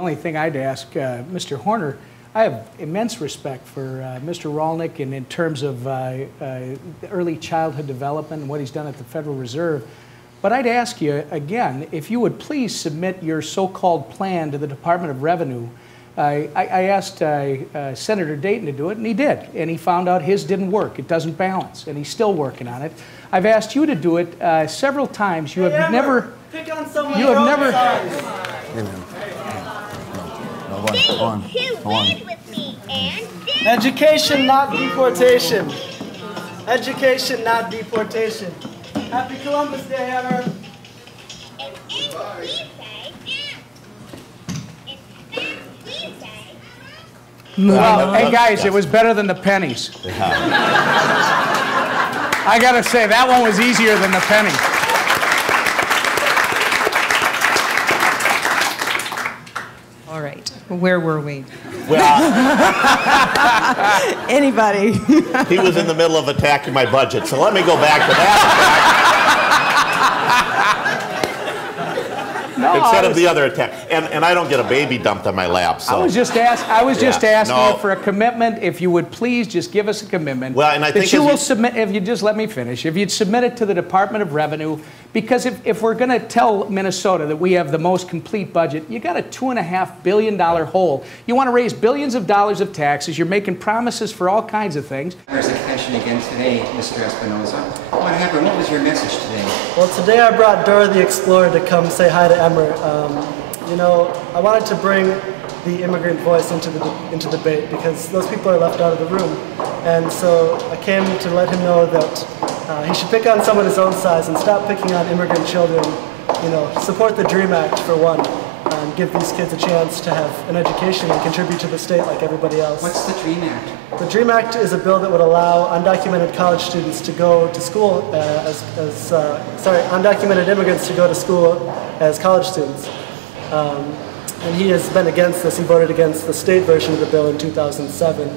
The only thing I'd ask Mr. Horner, I have immense respect for Mr. Rolnick and in terms of early childhood development and what he's done at the Federal Reserve. But I'd ask you again, if you would please submit your so-called plan to the Department of Revenue. I asked Senator Dayton to do it, and he did. And he found out his didn't work. It doesn't balance, and he's still working on it. I've asked you to do it several times. You have never. Pick on someone. You have never. Education, not deportation. Education, not deportation. Happy Columbus Day, Emmer. Well, hey guys, it was better than the pennies. I gotta say, that one was easier than the penny. All right, where were we? Well, Anybody? he was in the middle of attacking my budget, so let me go back to that instead of the other attack. And I don't get a baby dumped on my lap. So I was just asking you for a commitment. If you would please just give us a commitment. Well, and I think that you will submit. If you just let me finish, if you'd submit it to the Department of Revenue, because if we're going to tell Minnesota that we have the most complete budget, you got a $2.5 billion hole. You want to raise billions of dollars of taxes. You're making promises for all kinds of things. There's a convention again today, Mr. Espinosa. What happened? What was your message today? Well, today I brought Dora the Explorer to come say hi to Emmer. You know, I wanted to bring the immigrant voice into debate because those people are left out of the room. And so I came to let him know that he should pick on someone his own size and stop picking on immigrant children. You know, support the DREAM Act for one. Give these kids a chance to have an education and contribute to the state like everybody else. What's the DREAM Act? The DREAM Act is a bill that would allow undocumented college students to go to school undocumented immigrants to go to school as college students. And he has been against this. He voted against the state version of the bill in 2007.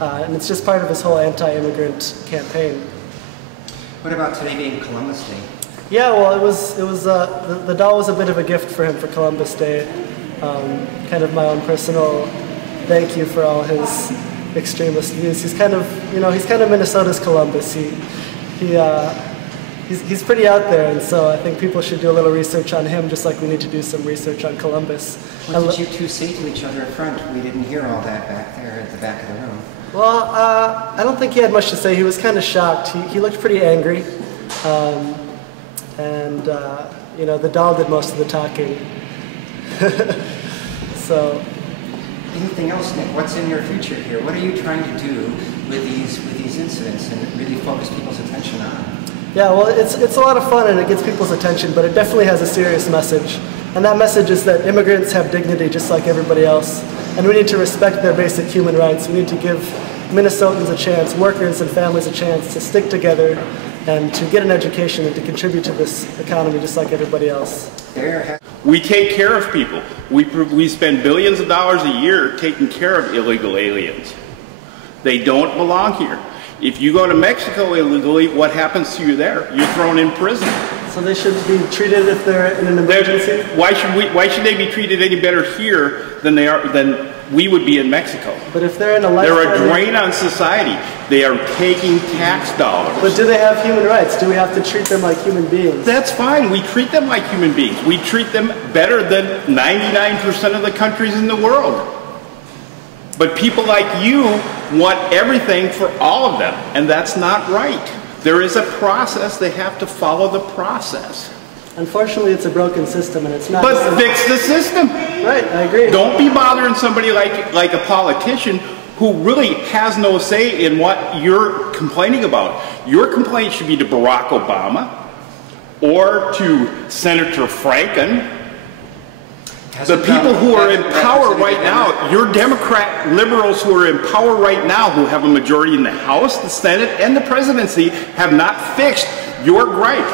And it's just part of his whole anti-immigrant campaign. What about today being Columbus Day? Yeah, well, the doll was a bit of a gift for him for Columbus Day. Kind of my own personal thank you for all his extremist views. He's kind of, you know, he's kind of Minnesota's Columbus. He's pretty out there, and so I think people should do a little research on him, just like we need to do some research on Columbus. What did you two say to each other up front? We didn't hear all that back there at the back of the room. Well, I don't think he had much to say. He was kind of shocked. He looked pretty angry. You know, the doll did most of the talking. So. Anything else, Nick? What's in your future here? What are you trying to do with these incidents and really focus people's attention on? Yeah, well, it's a lot of fun and it gets people's attention, but it definitely has a serious message. And that message is that immigrants have dignity just like everybody else. And we need to respect their basic human rights. We need to give Minnesotans a chance, workers and families a chance to stick together and to get an education and to contribute to this economy just like everybody else. We take care of people. We spend billions of dollars a year taking care of illegal aliens. They don't belong here. If you go to Mexico illegally, what happens to you there? You're thrown in prison. So they should be treated if they're in an emergency? Why should they be treated any better here than we would be in Mexico? But if they're in a life, they're a drain on society. They are taking tax dollars. But do they have human rights? Do we have to treat them like human beings? That's fine. We treat them like human beings. We treat them better than 99% of the countries in the world. But people like you want everything for all of them, and that's not right. There is a process. They have to follow the process. Unfortunately, it's a broken system, and it's not. But fix the system. Right, I agree. Don't be bothering somebody like a politician who really has no say in what you're complaining about. Your complaint should be to Barack Obama or to Senator Franken. The people who are in power right now, your Democrat liberals who are in power right now, who have a majority in the House, the Senate, and the presidency, have not fixed your gripe.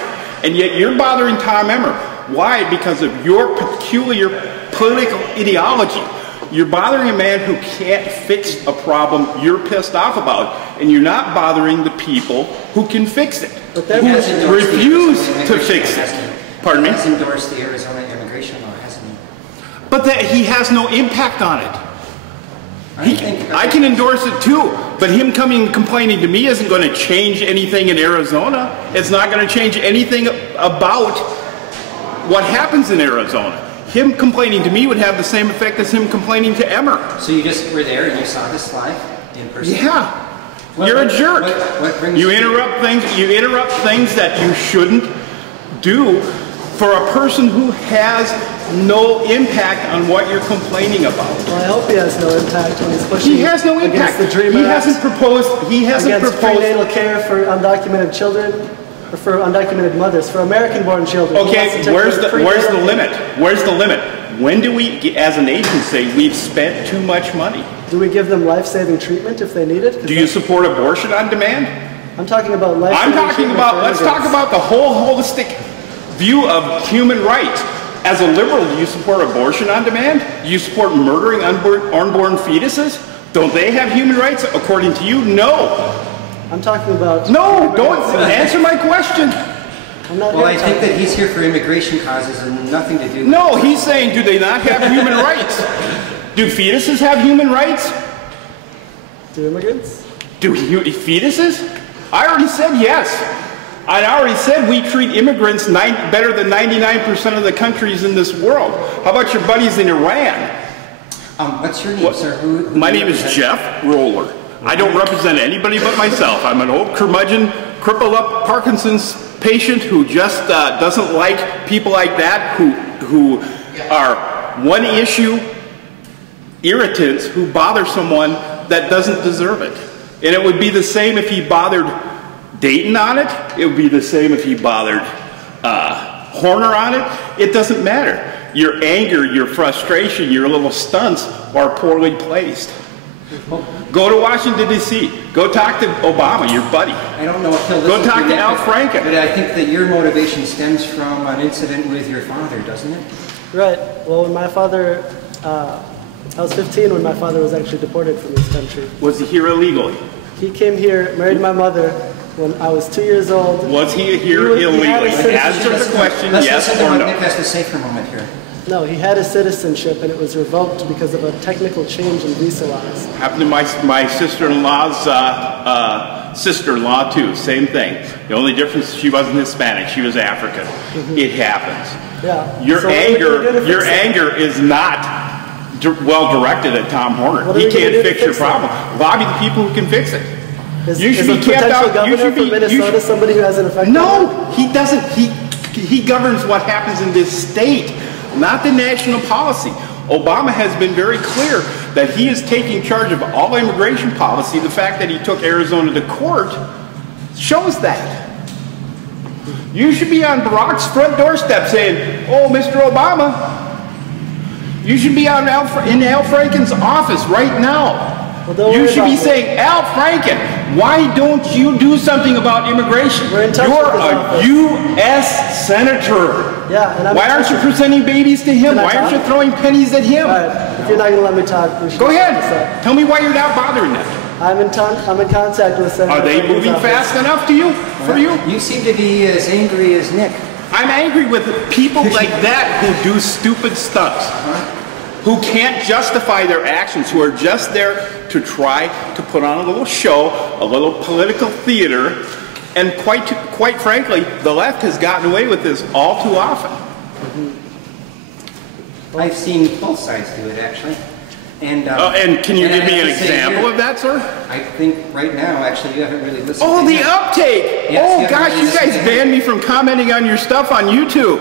And yet you're bothering Tom Emmer. Why? Because of your peculiar political ideology. You're bothering a man who can't fix a problem you're pissed off about, and you're not bothering the people who can fix it, who refuse to fix it. Pardon me? He's endorsed the Arizona immigration law, hasn't he? but that he has no impact on it. I can endorse it too, but him coming and complaining to me isn't going to change anything in Arizona. It's not going to change anything about what happens in Arizona. Him complaining to me would have the same effect as him complaining to Emmer. So you just were there and you saw this live in person? Yeah. You're a jerk. What brings you interrupt things that you shouldn't do for a person who has no impact on what you're complaining about. Well, I hope he has no impact when he's pushing. He has no impact. The Dreamer he hasn't proposed. He hasn't against proposed prenatal care for undocumented children, or for undocumented mothers, for American-born children. Okay, where's the limit? Where's the limit? When do we, as a nation, say we've spent too much money? Do we give them life-saving treatment if they need it? Do you support abortion on demand? I'm talking about life-saving treatment. I'm talking about. Let's talk about the whole holistic view of human rights. As a liberal, do you support abortion on demand? Do you support murdering unborn fetuses? Don't they have human rights according to you? No. I'm talking about... No, don't answer my question. I'm not well, I think that he's here for immigration causes and nothing to do with... No, he's saying, do they not have human rights? Do fetuses have human rights? Do immigrants? Do fetuses? I already said yes. I already said we treat immigrants better than 99% of the countries in this world. How about your buddies in Iran? What's your name, sir? Who my name is Jeff Roller. I don't represent anybody but myself. I'm an old curmudgeon, crippled up Parkinson's patient who just doesn't like people like that who are one-issue irritants who bother someone that doesn't deserve it. And it would be the same if he bothered Dayton on it. It would be the same if he bothered Horner on it. It doesn't matter. Your anger, your frustration, your little stunts are poorly placed. Go to Washington, D.C. Go talk to Obama, your buddy. I don't know if he'll listen Go talk to Al Franken. But I think that your motivation stems from an incident with your father, doesn't it? Right. Well, when my father... I was 15 when my father was actually deported from this country. Was he here illegally? He came here, married my mother, when I was 2 years old. Was he here illegally? Answer the question, yes listen to or what no. Nick has to say for a moment here. No, he had his citizenship and it was revoked because of a technical change in visa laws. Happened to my sister-in-law's sister-in-law too. Same thing. The only difference, she wasn't Hispanic. She was African. It happens. Yeah. Your anger is not well directed at Tom Horner. He can't fix your problem. Lobby the people who can fix it. You should be kept out. You should be Minnesota. Somebody who has an effect. No, he doesn't. He governs what happens in this state, not the national policy. Obama has been very clear that he is taking charge of all immigration policy. The fact that he took Arizona to court shows that. You should be on Barack's front doorstep saying, "Oh, Mr. Obama." You should be in Al Franken's office right now. Well, you should be saying, Al Franken, why don't you do something about immigration? We're in touch You're with his a office. U.S. senator. Yeah, and why aren't you presenting babies to him? Why aren't you throwing pennies at him? All right, if you're not going to let me talk, we should go ahead. Tell me why you're not bothering them. I'm in contact with Senator. Are they moving fast enough to you? For you? You seem to be as angry as Nick. I'm angry with people like that who do stupid stunts, who can't justify their actions, who are just there to try to put on a little show, a little political theater, and quite frankly, the left has gotten away with this all too often. I've seen both sides do it, actually. And can you give me an example of that, sir? I think right now, actually, you haven't really listened. Oh, the uptake! Yes, oh, gosh, you guys banned me from commenting on your stuff on YouTube.